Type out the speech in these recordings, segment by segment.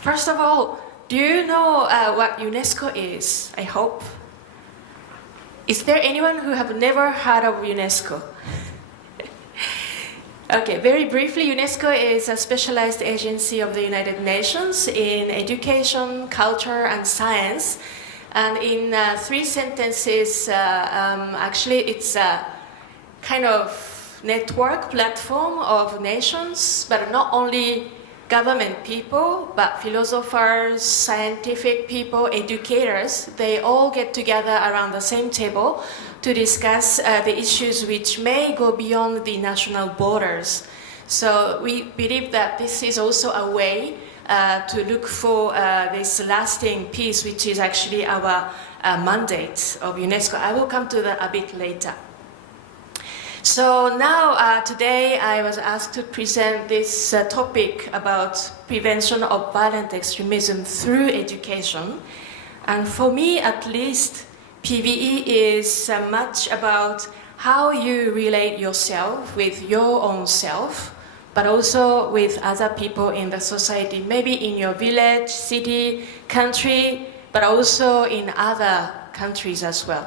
First of all, do you know what UNESCO is? I hope. Is there anyone who have never heard of UNESCO? Okay, very briefly, UNESCO is a specialized agency of the United Nations in education, culture, and science. And in 3 sentences, actually, it's a kind of network platform of nations, but not only government people, but philosophers, scientific people, educators. They all get together around the same table to discuss the issues which may go beyond the national borders. So we believe that this is also a way to look for this lasting peace, which is actually our mandate of UNESCO. I will come to that a bit later. So now, today I was asked to present this topic about prevention of violent extremism through education. And for me, at least, PVE is much about how you relate yourself with your own self, but also with other people in the society, maybe in your village, city, country, but also in other countries as well.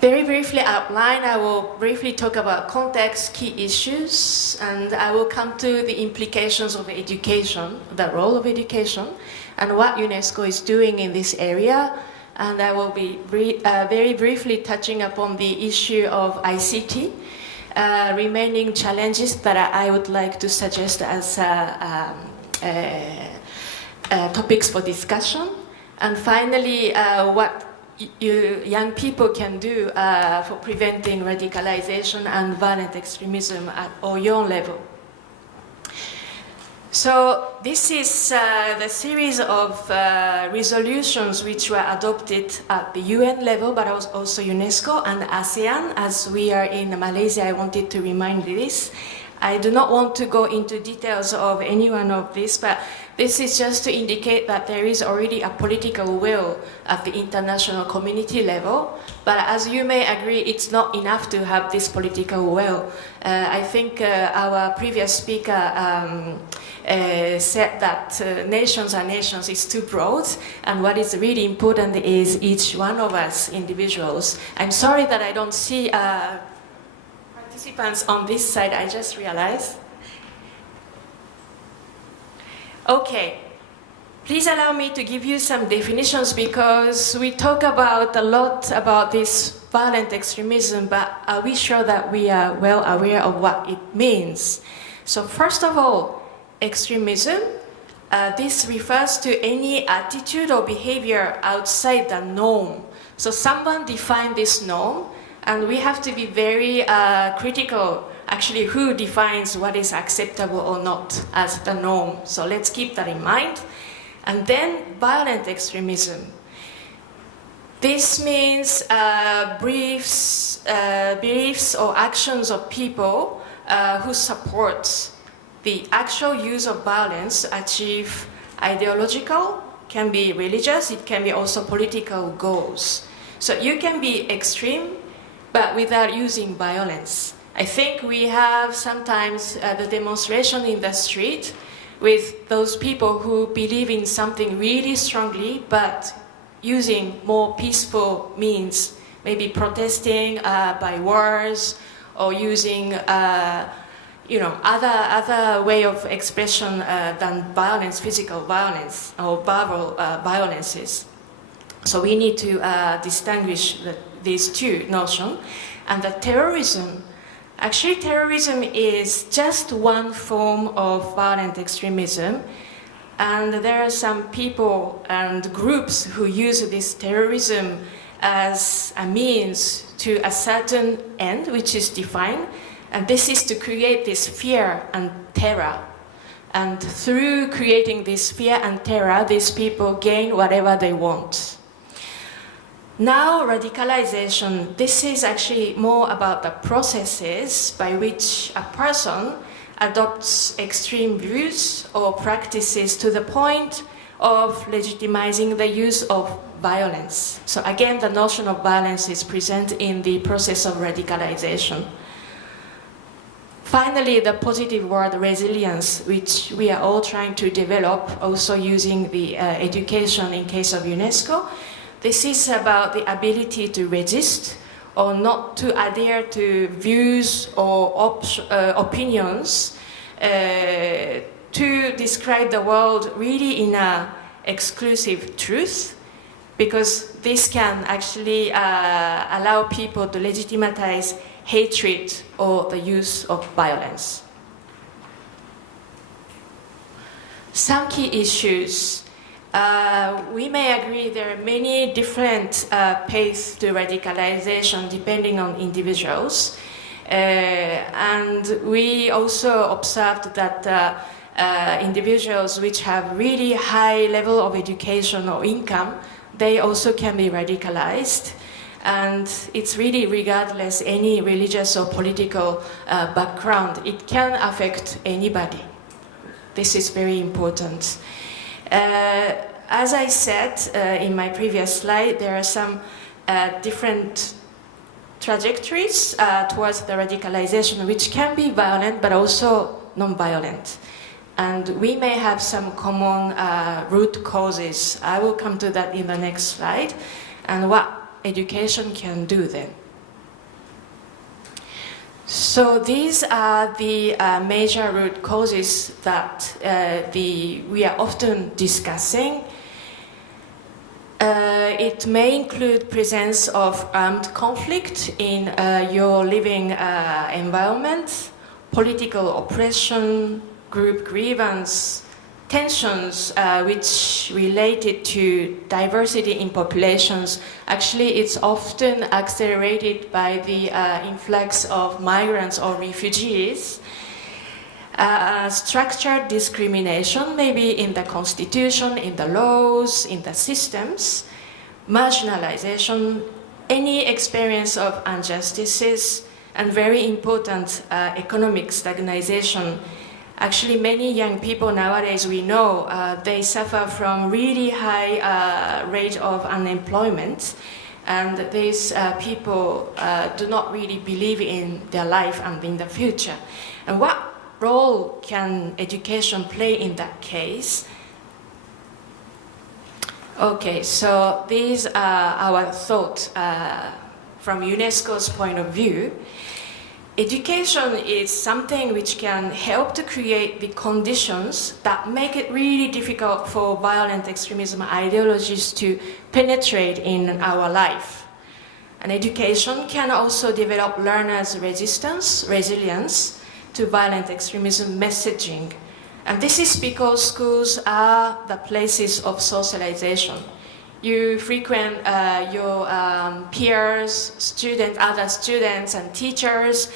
Very briefly outline, I will briefly talk about context, key issues, and I will come to the implications of education, the role of education, and what UNESCO is doing in this area. And I will be very briefly touching upon the issue of ICT, remaining challenges that I would like to suggest as topics for discussion. And finally, what you young people can do for preventing radicalization and violent extremism at your own level. So this is the series of resolutions which were adopted at the UN level, but also UNESCO and ASEAN. As we are in Malaysia, I wanted to remind this. I do not want to go into details of any one of this, but this is just to indicate that there is already a political will at the international community level. But as you may agree, it's not enough to have this political will. I think our previous speaker said that nations are nations is too broad, and what is really important is each one of us individuals. I'm sorry that I don't see participants on this side, I just realized. Okay, please allow me to give you some definitions, because we talk about a lot about this violent extremism, but are we sure that we are well aware of what it means? So first of all, extremism, this refers to any attitude or behavior outside the norm. So someone defined this norm, and we have to be very critical, actually, who defines what is acceptable or not as the norm. So let's keep that in mind. And then violent extremism. This means beliefs or actions of people who support the actual use of violence to achieve ideological, can be religious, it can be also political goals. So you can be extreme, but without using violence. I think we have sometimes the demonstration in the street with those people who believe in something really strongly, but using more peaceful means, maybe protesting by words, or using other way of expression than violence, physical violence or verbal violences. So we need to distinguish these two notions. And the terrorism, actually terrorism is just one form of violent extremism. And there are some people and groups who use this terrorism as a means to a certain end, which is defined. And this is to create this fear and terror. And through creating this fear and terror, these people gain whatever they want. Now, radicalization, this is actually more about the processes by which a person adopts extreme views or practices to the point of legitimizing the use of violence. So again, the notion of violence is present in the process of radicalization. Finally, the positive word resilience, which we are all trying to develop, also using the education in case of UNESCO. This is about the ability to resist or not to adhere to views or opinions to describe the world really in an exclusive truth, because this can actually allow people to legitimize hatred or the use of violence. Some key issues. We may agree there are many different paths to radicalization depending on individuals. And we also observed that individuals which have really high level of education or income, they also can be radicalized. And it's really regardless any religious or political background. It can affect anybody. This is very important. As I said in my previous slide, there are some different trajectories towards the radicalization, which can be violent but also non-violent. And we may have some common root causes. I will come to that in the next slide. And what education can do then. So these are the major root causes that we are often discussing. It may include presence of armed conflict in your living environment, political oppression, group grievance, tensions which related to diversity in populations. Actually, it's often accelerated by the influx of migrants or refugees. Structured discrimination, maybe in the constitution, in the laws, in the systems. Marginalization, any experience of injustices, and very important, economic stagnation. Actually, many young people nowadays, we know, they suffer from really high rate of unemployment, and these people do not really believe in their life and in the future. And what role can education play in that case? Okay, so these are our thoughts from UNESCO's point of view. Education is something which can help to create the conditions that make it really difficult for violent extremism ideologies to penetrate in our life. And education can also develop learners' resilience to violent extremism messaging. And this is because schools are the places of socialization. You frequent your peers, other students and teachers,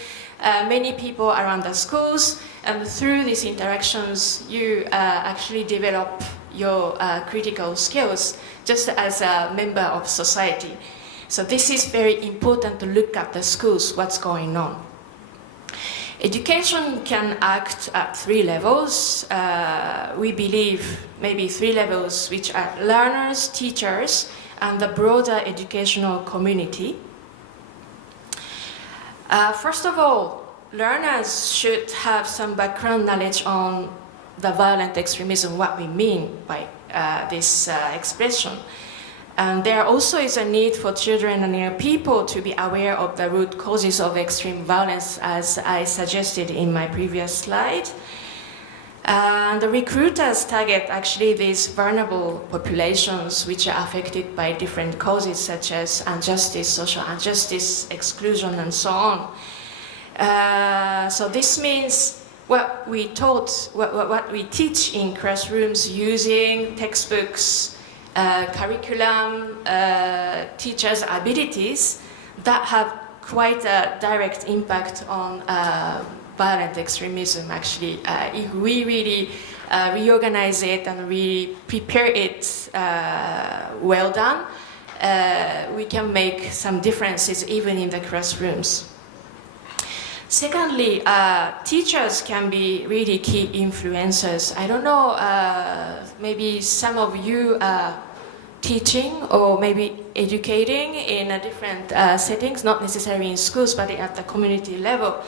many people around the schools, and through these interactions you actually develop your critical skills just as a member of society. So this is very important to look at the schools, what's going on. Education can act at 3 levels. We believe maybe 3 levels, which are learners, teachers, and the broader educational community. First of all, learners should have some background knowledge on the violent extremism, what we mean by this expression. And there also is a need for children and young people to be aware of the root causes of extreme violence, as I suggested in my previous slide. And the recruiters target actually these vulnerable populations which are affected by different causes such as injustice, social injustice, exclusion, and so on. So this means what we teach in classrooms using textbooks, curriculum, teachers' abilities that have quite a direct impact on violent extremism, actually. If we really reorganize it and we prepare it well done, we can make some differences even in the classrooms. Secondly, teachers can be really key influencers. I don't know, maybe some of you are teaching or maybe educating in a different settings, not necessarily in schools, but at the community level.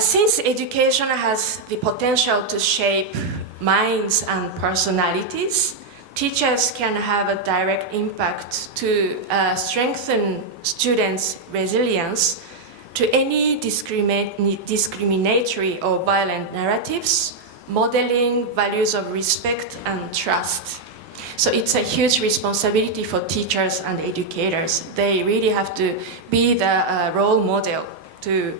Since education has the potential to shape minds and personalities, teachers can have a direct impact to strengthen students' resilience to any discriminatory or violent narratives, modeling values of respect and trust. So it's a huge responsibility for teachers and educators. They really have to be the role model to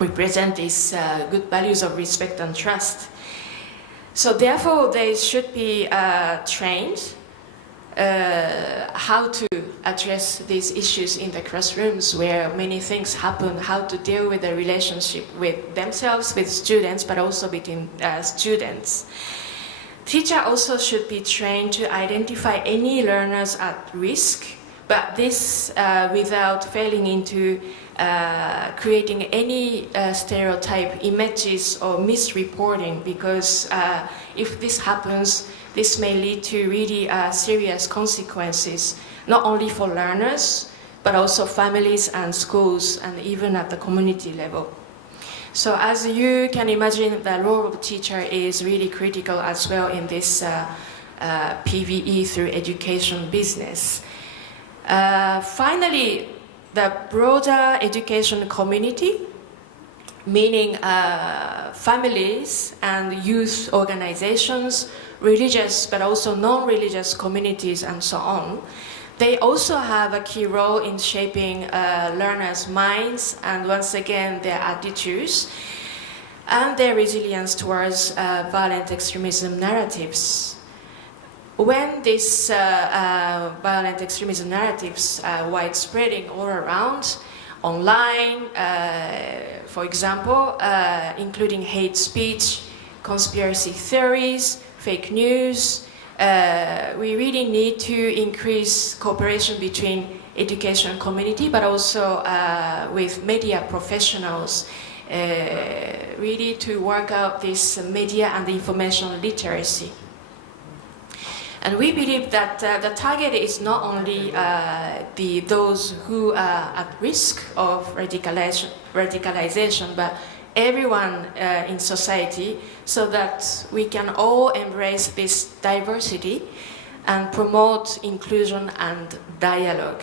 represent these good values of respect and trust. So therefore, they should be trained how to address these issues in the classrooms where many things happen, how to deal with the relationship with themselves, with students, but also between students. Teacher also should be trained to identify any learners at risk, but this without failing into creating any stereotype images or misreporting, because if this happens, this may lead to really serious consequences, not only for learners, but also families and schools, and even at the community level. So as you can imagine, the role of teacher is really critical as well in this PVE through education business. Finally, the broader education community, meaning families and youth organizations, religious but also non-religious communities and so on, they also have a key role in shaping learners' minds and once again their attitudes and their resilience towards violent extremism narratives. When these violent extremism narratives are widespreading all around, online, for example, including hate speech, conspiracy theories, fake news, we really need to increase cooperation between education community, but also with media professionals, really to work out this media and information literacy. And we believe that the target is not only those who are at risk of radicalization, but everyone in society, so that we can all embrace this diversity and promote inclusion and dialogue.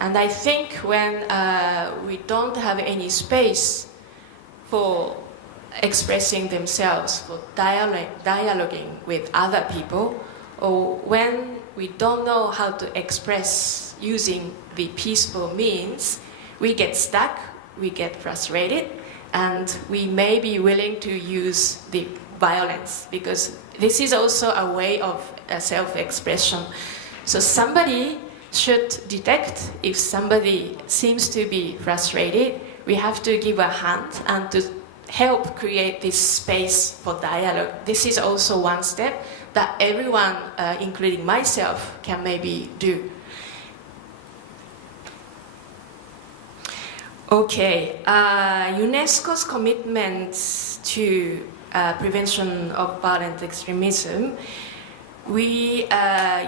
And I think when we don't have any space for expressing themselves, for dialoguing with other people, or when we don't know how to express using the peaceful means, we get stuck, we get frustrated, and we may be willing to use the violence, because this is also a way of self-expression. So somebody should detect if somebody seems to be frustrated. We have to give a hand and to help create this space for dialogue. This is also one step that everyone, including myself, can maybe do. Okay, UNESCO's commitment to prevention of violent extremism, we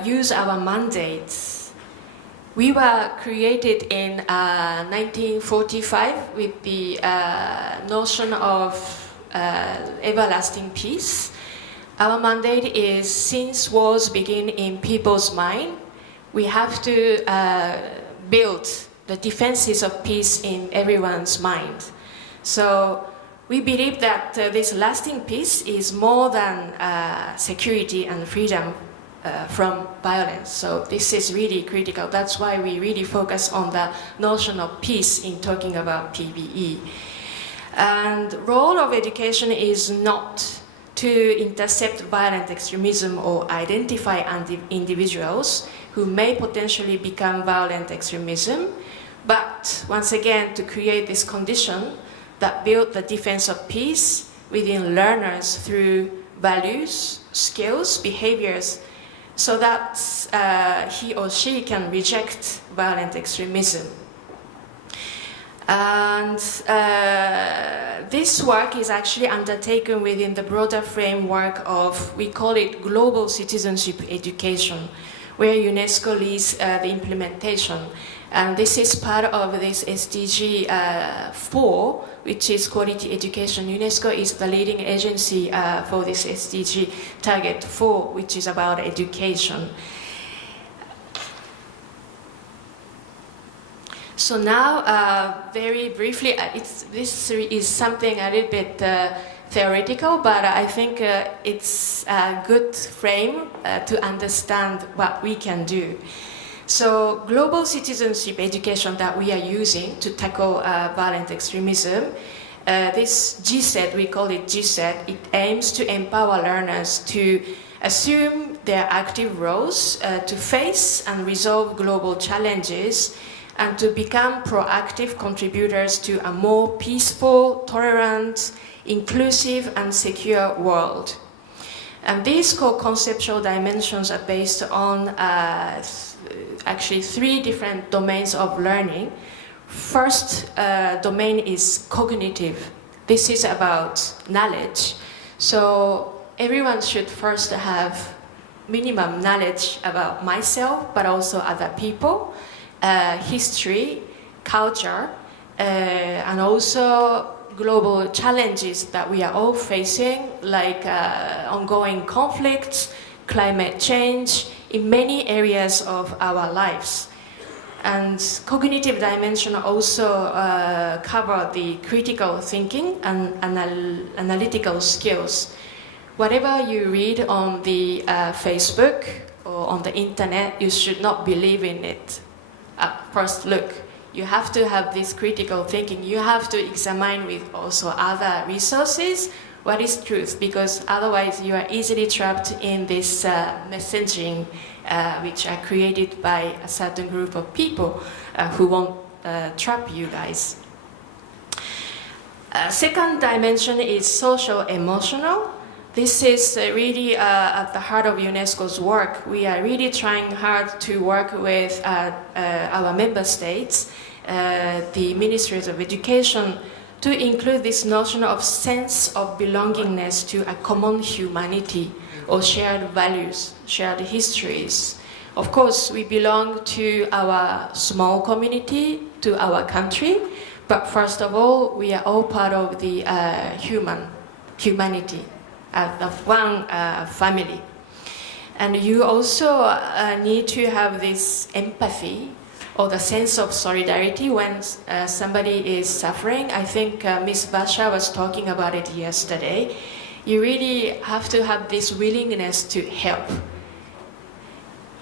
use our mandates. We were created in 1945 with the notion of everlasting peace. Our mandate is, since wars begin in people's mind, we have to build the defenses of peace in everyone's mind. So we believe that this lasting peace is more than security and freedom from violence. So this is really critical. That's why we really focus on the notion of peace in talking about PVE. And the role of education is not to intercept violent extremism or identify individuals who may potentially become violent extremism, but once again to create this condition that build the defense of peace within learners through values, skills, behaviors, so that he or she can reject violent extremism. And this work is actually undertaken within the broader framework of, we call it global citizenship education, where UNESCO leads the implementation. And this is part of this SDG 4, which is quality education. UNESCO is the leading agency for this SDG target 4, which is about education. So now, very briefly, this is something a little bit theoretical, but I think it's a good frame to understand what we can do. So global citizenship education that we are using to tackle violent extremism, this GSET, we call it GSET, it aims to empower learners to assume their active roles to face and resolve global challenges and to become proactive contributors to a more peaceful, tolerant, inclusive and secure world. And these core conceptual dimensions are based on actually 3 different domains of learning. First domain is cognitive. This is about knowledge. So everyone should first have minimum knowledge about myself, but also other people, history, culture, and also global challenges that we are all facing, like ongoing conflicts, climate change, in many areas of our lives. And cognitive dimension also cover the critical thinking and analytical skills. Whatever you read on the Facebook or on the internet, you should not believe in it at first look. You have to have this critical thinking. You have to examine with also other resources what is truth, because otherwise you are easily trapped in this messaging which are created by a certain group of people who won't trap you guys. Second dimension is social emotional. This is really at the heart of UNESCO's work. We are really trying hard to work with our member states, the ministries of education, to include this notion of sense of belongingness to a common humanity or shared values, shared histories. Of course, we belong to our small community, to our country, but first of all, we are all part of the humanity of one family. And you also need to have this empathy or the sense of solidarity when somebody is suffering. I think Ms. Basha was talking about it yesterday. You really have to have this willingness to help.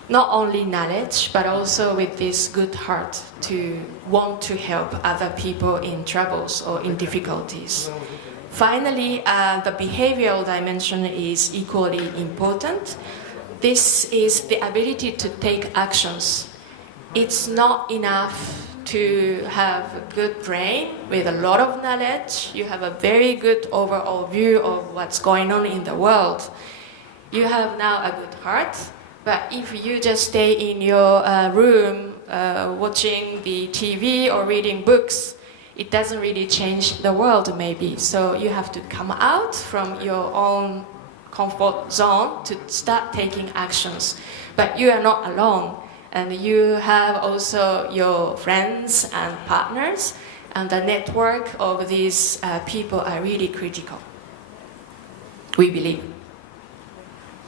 Not only knowledge, but also with this good heart to want to help other people in troubles or in difficulties. Finally, the behavioral dimension is equally important. This is the ability to take actions. It's not enough to have a good brain with a lot of knowledge. You have a very good overall view of what's going on in the world. You have now a good heart, but if you just stay in your room watching the TV or reading books, it doesn't really change the world maybe. So you have to come out from your own comfort zone to start taking actions. But you are not alone. And you have also your friends and partners, and the network of these people are really critical, we believe.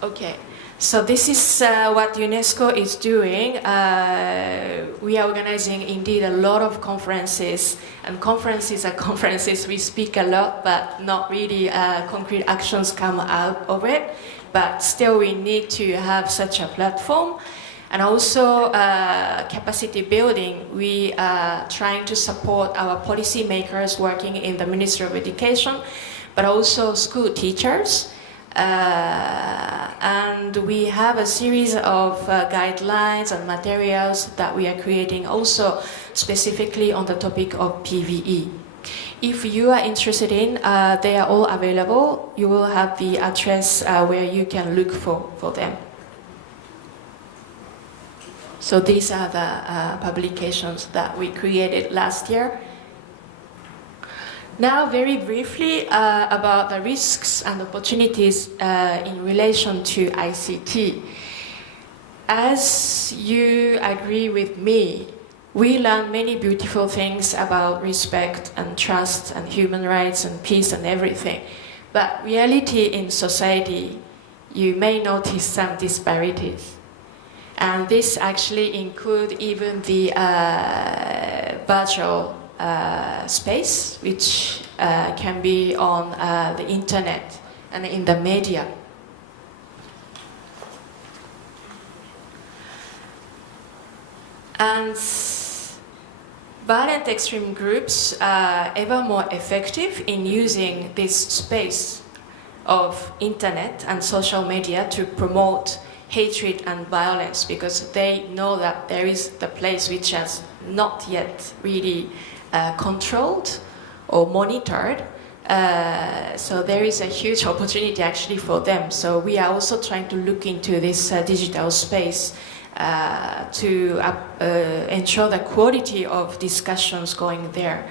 Okay, so this is what UNESCO is doing. We are organizing indeed a lot of conferences, and conferences are conferences. We speak a lot, but not really concrete actions come out of it. But still we need to have such a platform. And also capacity building. We are trying to support our policymakers working in the Ministry of Education, but also school teachers. And we have a series of guidelines and materials that we are creating also specifically on the topic of PVE. If you are interested in, they are all available. You will have the address where you can look for them. So these are the publications that we created last year. Now, very briefly about the risks and opportunities in relation to ICT. As you agree with me, we learn many beautiful things about respect and trust and human rights and peace and everything. But reality in society, you may notice some disparities. And this actually includes even the virtual space, which can be on the internet and in the media. And violent extreme groups are ever more effective in using this space of internet and social media to promote hatred and violence, because they know that there is the place which has not yet really controlled or monitored. So there is a huge opportunity actually for them. So we are also trying to look into this digital space to ensure the quality of discussions going there.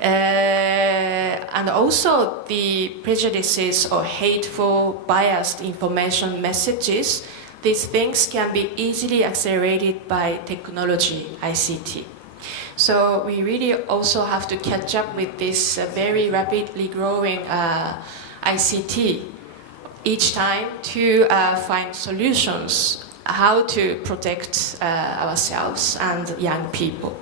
And also the prejudices or hateful, biased information messages, these things can be easily accelerated by technology, ICT. So we really also have to catch up with this very rapidly growing ICT each time to find solutions how to protect ourselves and young people.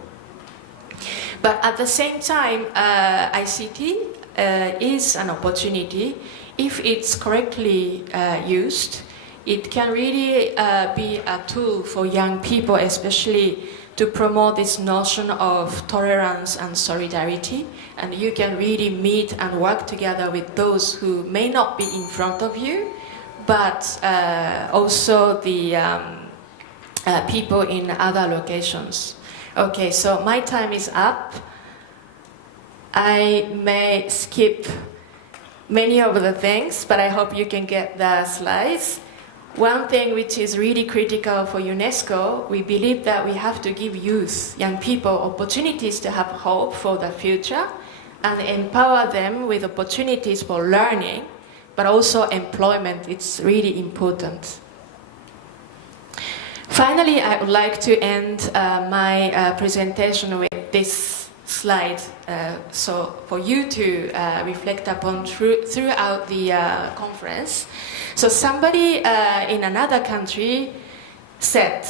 But at the same time, ICT is an opportunity. If it's correctly used, it can really be a tool for young people, especially to promote this notion of tolerance and solidarity. And you can really meet and work together with those who may not be in front of you, but also the people in other locations. Okay, so my time is up. I may skip many of the things, but I hope you can get the slides. One thing which is really critical for UNESCO, we believe that we have to give youth, young people, opportunities to have hope for the future and empower them with opportunities for learning, but also employment. It's really important. Finally, I would like to end my presentation with this slide, so for you to reflect upon throughout the conference. So somebody in another country said,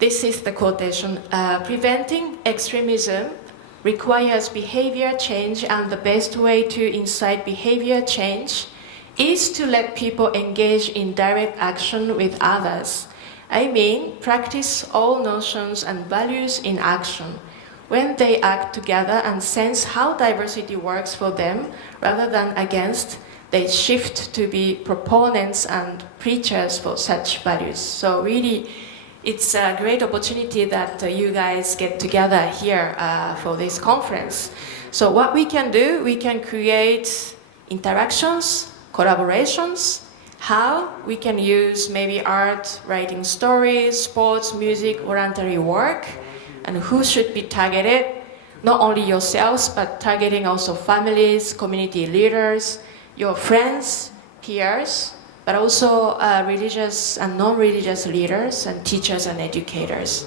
this is the quotation, preventing extremism requires behavior change, and the best way to incite behavior change is to let people engage in direct action with others. I mean, practice all notions and values in action. When they act together and sense how diversity works for them rather than against, they shift to be proponents and preachers for such values. So really, it's a great opportunity that you guys get together here for this conference. So what we can do, we can create interactions, collaborations. How? We can use maybe art, writing stories, sports, music, voluntary work. And who should be targeted? Not only yourselves, but targeting also families, community leaders, your friends, peers, but also religious and non-religious leaders and teachers and educators.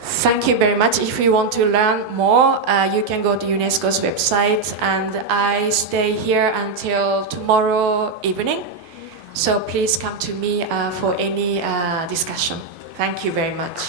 Thank you very much. If you want to learn more, you can go to UNESCO's website, and I stay here until tomorrow evening. So please come to me for any discussion. Thank you very much.